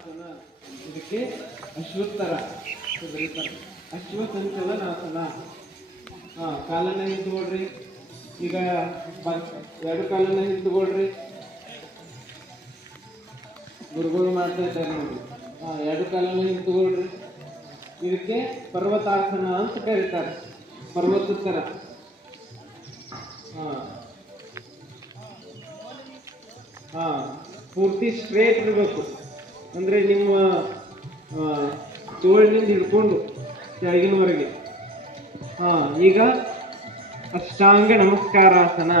ಸಂಚಲನಾಸನ. ಇದಕ್ಕೆ ಅಶ್ವತ್ಥರ ಬರೀತಾರೆ. ಅಶ್ವ ಸಂಚಲನಾಸನ. ಕಾಲನ್ನ ಹಿಂದ್ಕೊಳ್ರಿ. ಈಗ ಎರಡು ಕಾಲನ್ನ ಹಿಂದ್ಕೊಳ್ರಿ. ಗುರುಗಳು ಮಾಡ್ತಾ ಇದ್ದಾರೆ ನೋಡಿ. ಎರಡು ಕಾಲನ್ನ ಹಿಂದ್ಕೊಳ್ರಿ. ಇದಕ್ಕೆ ಪರ್ವತಾಸನ ಅಂತ ಕರೀತಾರೆ. ಪರ್ವತದ ತರ. ಪೂರ್ತಿ ಸ್ಟ್ರೇಟ್ ಇರಬೇಕು. ಅಂದ್ರೆ ನಿಮ್ಮ ತೋಳಿನಿಂದ ಹಿಡ್ಕೊಂಡು ಕೆಳಗಿನವರೆಗೆ. ಈಗ ಅಷ್ಟಾಂಗ ನಮಸ್ಕಾರಾಸನ.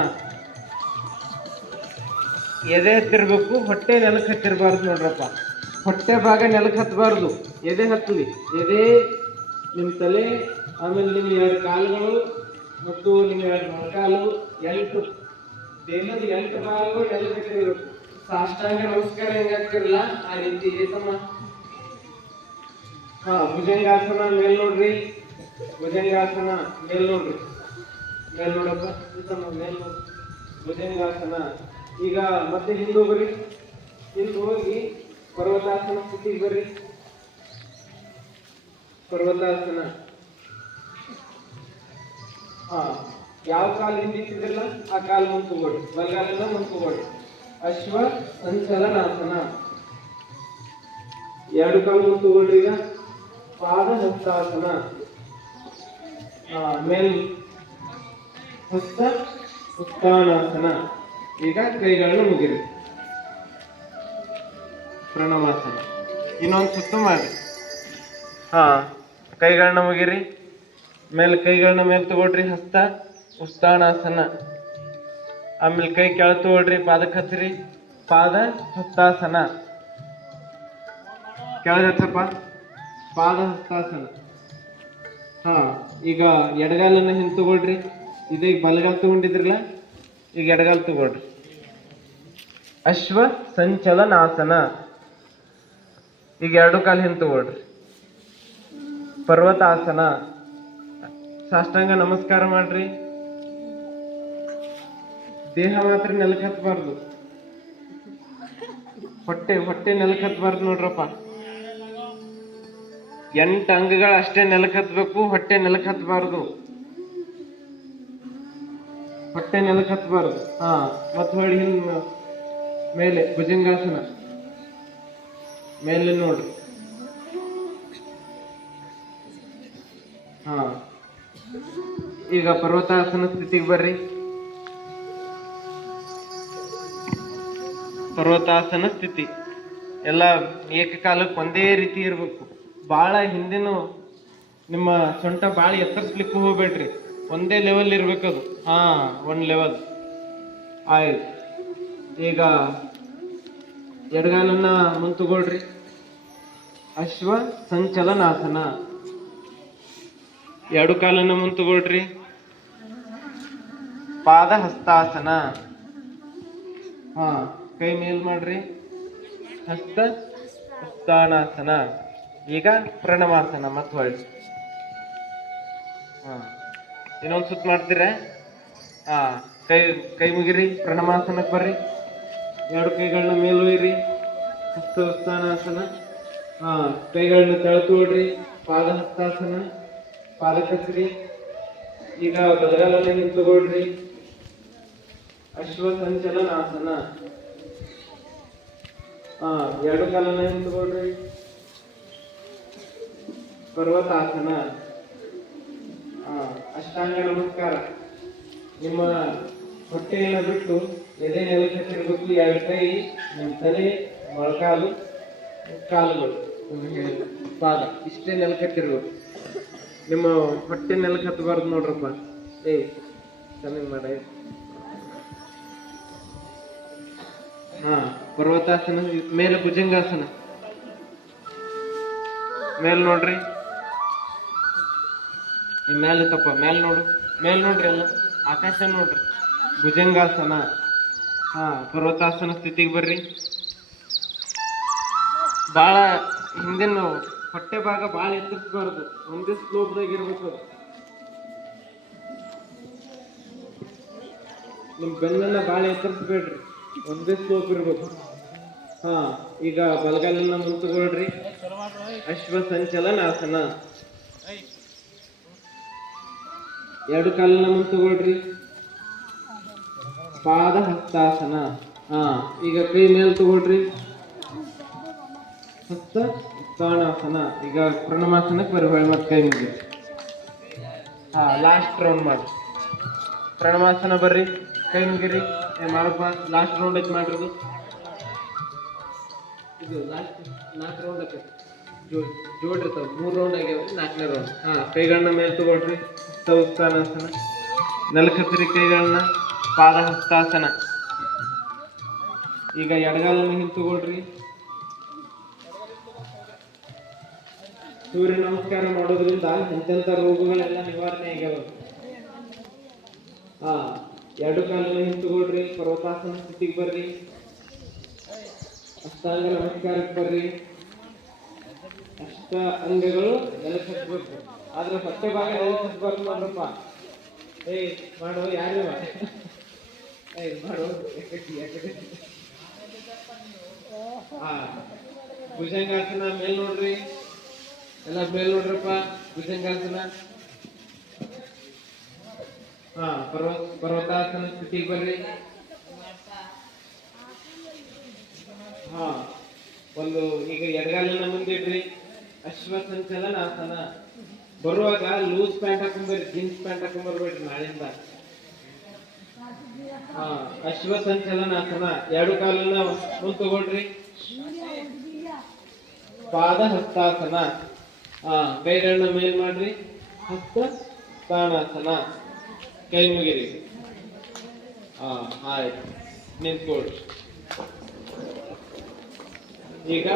ಎದೆ ಹತ್ತಿರ್ಬೇಕು, ಹೊಟ್ಟೆ ನೆಲಕ್ಕೆ ಹತ್ತಿರಬಾರ್ದು ನೋಡ್ರಪ್ಪ. ಹೊಟ್ಟೆ ಭಾಗ ನೆಲಕ್ಕೆ ಹತ್ತಬಾರ್ದು, ಎದೆ ಹತ್ತಲಿ. ಎದೆ, ನಿಮ್ಮ ತಲೆ, ಆಮೇಲೆ ನಿಮ್ಮ ಎರಡು ಕಾಲುಗಳು ಮತ್ತು ನಿಮ್ಮ ಎರಡು ಮೊಣಕಾಲು, 8 ದೇಹದ 8 ಭಾಗಗಳು ನೆಲಕ್ಕೆ ಹತ್ತಿರಬೇಕು. ಸಾಷ್ಟಾಂಗ ನಮಸ್ಕಾರ ಹೆಂಗಾಗ್ತಿರಲ್ಲ ಆ ರೀತಿ ಏತಮ್ಮ. ಭುಜಂಗಾಸನ ಮೇಲ್ ನೋಡ್ರಿ. ಭುಜಂಗಾಸನ ಮೇಲ್ ನೋಡ್ರಿ. ಮೇಲ್ ನೋಡಪ್ಪ, ಮೇಲ್ ನೋಡ್ರಿ. ಭುಜಂಗಾಸನ. ಈಗ ಮತ್ತೆ ಹಿಂದೆ ಹೋಗ್ರಿ. ಹಿಂದೆ ಹೋಗಿ ಪರ್ವತಾಸನ ಸ್ಥಿತಿಗೆ ಬರ್ರಿ. ಪರ್ವತಾಸನ. ಯಾವ ಕಾಲು ಹಿಂದಿಟ್ಟಿದ್ರಲ್ಲ ಆ ಕಾಲು ಮುಂತುಗೊಳ್ಳಿ. ಬಲಗಾಲನ್ನ ಮುಂತುಗೊಳ್ಳಿ. ಅಶ್ವ ಸಂಚಲನಾಸನ. ಎರಡು ಕಾಲು ಮುಂತುಗೊಳ್ರಿ. ಈಗ ಪಾದ ಹಸ್ತಾಸನ. ಮೇಲ್ ಹಸ್ತ ಉತ್ಥಾನಾಸನ. ಈಗ ಕೈಗಳನ್ನು ಮುಗಿರಿ. ಪ್ರಣವಾಸನ. ಇನ್ನೊಂದು ಸುತ್ತು ಮಾಡಿ. ಕೈಗಳನ್ನ ಮುಗಿರಿ. ಮೇಲೆ ಕೈಗಳನ್ನ ಮೇಲೆ ತಗೊಳ್ರಿ. ಹಸ್ತ ಉತ್ಥಾನಾಸನ. ಆಮೇಲೆ ಕೈ ಕೆಳ ತಗೊಳ್ರಿ. ಪಾದಕ್ಕೆ ಹಚ್ಚಿರಿ. ಪಾದ ಹಸ್ತಾಸನ. ಕೆಳಗೆ ಹಚ್ಚಪ್ಪ. ಪಾದ ಹಸ್ತಾಸನ. ಈಗ ಎಡಗಾಲನ್ನ ಹಿಂದೆ ತಗೊಳ್ರಿ. ಇದೀಗ ಬಲಗಾಲ ತಗೊಂಡಿದ್ರಲ್ಲ, ಈಗ ಎಡಗಾಲ ತಗೊಳ್ರಿ. ಅಶ್ವ ಸಂಚಲನಾಸನ. ಈಗ ಎರಡು ಕಾಲು ಹಿಂದೆ ತಗೊಳ್ರಿ. ಪರ್ವತಾಸನ. ಸಾಷ್ಟಾಂಗ ನಮಸ್ಕಾರ ಮಾಡ್ರಿ. ದೇಹ ಮಾತ್ರ ನೆಲಕ್ಕೆ ಹತ್ತಬಾರ್ದು. ಹೊಟ್ಟೆ ನೆಲಕ್ಕೆ ಹತ್ತಬಾರ್ದು ನೋಡ್ರಪ್ಪ. 8 ಅಂಗಗಳು ಅಷ್ಟೇ ನೆಲಕ್ಕೆ ಹತ್ತಬೇಕು. ಹೊಟ್ಟೆ ನೆಲಕ್ಕೆ ಹತ್ತಬಾರ್ದು. ಹೊಟ್ಟೆ ನೆಲಕ್ಕೆ ಹತ್ತಬಾರ್ದು. ಮತ್ತೆ ಹೊಳ್ಳಿ ಹಿಂದೆ ಮೇಲೆ ಭುಜಂಗಾಸನ. ಮೇಲೆ ನೋಡ್ರಿ. ಈಗ ಪರ್ವತಾಸನ ಸ್ಥಿತಿಗೆ ಬರ್ರಿ. ಪರ್ವತಾಸನ ಸ್ಥಿತಿ. ಎಲ್ಲ ಏಕಕಾಲಕ್ಕೆ ಒಂದೇ ರೀತಿ ಇರಬೇಕು. ಭಾಳ ಹಿಂದಿನ ನಿಮ್ಮ ಸೊಂಟ ಭಾಳ ಎತ್ತರಿಸ್ಲಿಕ್ಕೂ ಹೋಗ್ಬೇಡ್ರಿ. ಒಂದೇ ಲೆವೆಲ್ ಇರ್ಬೇಕದು. ಒಂದು ಲೆವೆಲ್ ಆಯ್ತು. ಈಗ ಎಡಗಾಲನ್ನ ಮುಂತುಗೊಳ್ರಿ. ಅಶ್ವ ಸಂಚಲನಾಸನ. ಎರಡು ಕಾಲನ್ನ ಮುಂತುಗೊಳ್ರಿ. ಪಾದ ಹಸ್ತಾಸನ. ಕೈ ಮೇಲ್ ಮಾಡ್ರಿ. ಹಸ್ತ ಉತ್ಥಾನಾಸನ. ಈಗ ಪ್ರಣವಾಸನ. ಮತ್ತೆ ಹೊಳ್ಳಿ. ಇನ್ನೊಂದು ಸುತ್ತ ಮಾಡ್ತೀರ. ಕೈ ಮುಗಿರಿ. ಪ್ರಣವಾಸನಕ್ಕೆ ಬರ್ರಿ. ಎರಡು ಕೈಗಳನ್ನ ಮೇಲೊಯ್ರಿ. ಹಸ್ತ ಉತ್ಥಾನಾಸನ. ಕೈಗಳನ್ನ ತೆಳತೋಡ್ರಿ. ಪಾದ ಹಸ್ತಾಸನ. ಪಾದ ಕಚ್ಚ್ರಿ. ಈಗ ಬಲಗಾಲನ್ನ ಹಿಂದೆ ತಗೊಳ್ರಿ. ಅಶ್ವ ಸಂಚಲನಾಸನ. ಎರಡು ಕಾಲನ್ನ ಹಿಂದೆ ತಗೊಳ್ರಿ. ಪರ್ವತಾಸನ. ಅಷ್ಟಾಂಗ ನಮಸ್ಕಾರ. ನಿಮ್ಮ ಹೊಟ್ಟೆಯನ್ನು ಬಿಟ್ಟು ಎದೆ ನೆಲಕ್ಕೆ ಹತ್ತಿರಬೇಕು. ಎರಡು ಕೈ, ನಿಮ್ಮ ತಲೆ, ಮೊಳಕಾಲು, ಕಾಲುಗಳು, ಪಾದ ಇಷ್ಟೇ ನೆಲಕ್ಕೆ ಹತ್ತಿರಬೇಕು. ನಿಮ್ಮ ಹೊಟ್ಟೆ ನೆಲಕ್ಕೆ ಹತ್ತಬಾರ್ದು ನೋಡ್ರಪ್ಪ. ಚೆನ್ನಾಗಿ ಮಾಡ. ಪರ್ವತಾಸನ. ಮೇಲೆ ಭುಜಂಗಾಸನ. ಮೇಲ್ ನೋಡ್ರಿ. ಮೇಲೆ ತಪ್ಪ. ಮೇಲ್ ನೋಡು. ಮೇಲ್ ನೋಡ್ರಿ. ಎಲ್ಲ ಆಕಾಶ ನೋಡ್ರಿ. ಭುಜಂಗಾಸನ. ಪರ್ವತಾಸನ ಸ್ಥಿತಿಗೆ ಬರ್ರಿ. ಭಾಳ ಹಿಂದಿನ ಹೊಟ್ಟೆ ಭಾಗ ಭಾಳ ಎತ್ತರಿಸಬಾರ್ದು. ಒಂದೇ ಸ್ಲೋಪ್ದಾಗ ಇರ್ಬೇಕು. ನಿಮ್ಮ ಬೆನ್ನನ್ನ ಭಾಳ ಎತ್ತರಿಸ್ಬೇಡ್ರಿ. ಒಂದೇ ಸ್ಲೋಪ್ ಇರ್ಬೇಕು. ಹಾ ಈಗ ಬಲಗಾಲನ್ನ ಮುಂತುಗೊಳ್ರಿ. ಅಶ್ವ ಸಂಚಲನಾಸನ. ಎರಡು ಕಾಲನ್ನ ಮುಂತುಗೊಳ್ರಿ. ಪಾದ ಹಸ್ತಾಸನ. ಹಾ ಈಗ ಕೈ ಮೇಲೆ ತಗೊಳ್ರಿ. ಹಸ್ತ ಸ್ಥಾನಾಸನ. ಈಗ ಪ್ರಣಮಾಸನಕ್ಕೆ ಬರ್ಬೇಡಿ ಮತ್ತೆ ಕೈ ಮುಗಿ. ಹಾ ಲಾಸ್ಟ್ ರೌಂಡ್ ಮಾಡಿ. ಪ್ರಣಮಾಸನ ಬರ್ರಿ, ಕೈ ಮುಗಿರಿ. ಮಾಡಪ್ಪ ಲಾಸ್ಟ್ ರೌಂಡ್ ಐತಿ ಮಾಡಿರೋದು. ಇದು ಲಾಸ್ಟ್ 4 ರೌಂಡ್ ಆಕೈತಿ. ಜೋಡಿರ್ತಾವ 3 ರೌಂಡ್ ಆಗ್ಯಾವ್ರಿ, 4ನೇ ರೌಂಡ್. ಹಾ ಕೈಗಳನ್ನ ಮೇಲೆ ತಗೊಳ್ರಿ. ಹಸ್ತಾನಾಸನ. ನೆಲಕತ್ತಿರಿ ಕೈಗಳನ್ನ. ಪಾದ ಹಸ್ತಾಸನ. ಈಗ ಎಡಗಾಲನ್ನ ಹಿಂದೆ ತಗೊಳ್ರಿ. ಸೂರ್ಯ ನಮಸ್ಕಾರ ಮಾಡೋದ್ರಿಂದ ಎಂತೆಂಥ ರೋಗಗಳೆಲ್ಲ ನಿವಾರಣೆ ಆಗ್ಯಾವ. ಹಾ ಎರಡು ಕಾಲನ್ನ ಹಿಂದೆ ತಗೊಳ್ರಿ. ಪರ್ವತಾಸನ ಸ್ಥಿತಿಗೆ ಬರ್ರಿ. ಅಷ್ಟಾಂಗ ನಮಸ್ಕಾರಕ್ಕೆ ಬರ್ರಿ. ಅಷ್ಟ ಅಂಗಗಳು ನೆಲಕ್ಕೆ ಹತ್ಬೇಕು. ಆದ್ರೆ ಹೊಟ್ಟೆ ಭಾಗ ನೆಲಕ್ಕೆ ಹತ್ಬಾರ್ದು ನೋಡ್ರಪ್ಪ. ಮಾಡು ಯಾರು ಮಾಡು. ಹಾ ಭುಜಂಗಾಸನ ಮೇಲ್ ನೋಡ್ರಿ. ಎಲ್ಲ ಮೇಲ್ ನೋಡ್ರಪ್ಪ. ಭುಜಂಗಾಸನ. ಹಾ ಪರ್ವತಾಸನ ಸ್ಥಿತಿಗೆ ಬರ್ರಿ. ಹಾ ಒಂದು ಈಗ ಎಡಗಾಲನ್ನ ಮುಂದಿಡ್ರಿ. ಅಶ್ವ ಸಂಚಲನಾಸನ. ಬರುವಾಗ ಲೂಸ್ ಪ್ಯಾಂಟ್ ಹಾಕೊಂಡ್ಬರ್ರಿ, ಜೀನ್ಸ್ ಪ್ಯಾಂಟ್ ಹಾಕೊಂಡ್ಬರ್ಬೇಡ್ರಿ ನಾಳಿಂದ. ಹಾ ಅಶ್ವ ಸಂಚಲನಾಸನ. ಎರಡು ಕಾಲನ್ನ ಮುಂದೆ ತಗೊಳ್ರಿ. ಪಾದ ಹಸ್ತಾಸನ. ಹಾ ಕೈಗಳನ್ನ ಮೇಲ್ ಮಾಡ್ರಿ. ಹಸ್ತ ಸ್ಥಾನಾಸನ. ಕೈ ಮುಗಿರಿ. ಹಾ ಆಯ್ತು, ನಿಂತ್ಕೊಳ್ರಿ. ಈಗ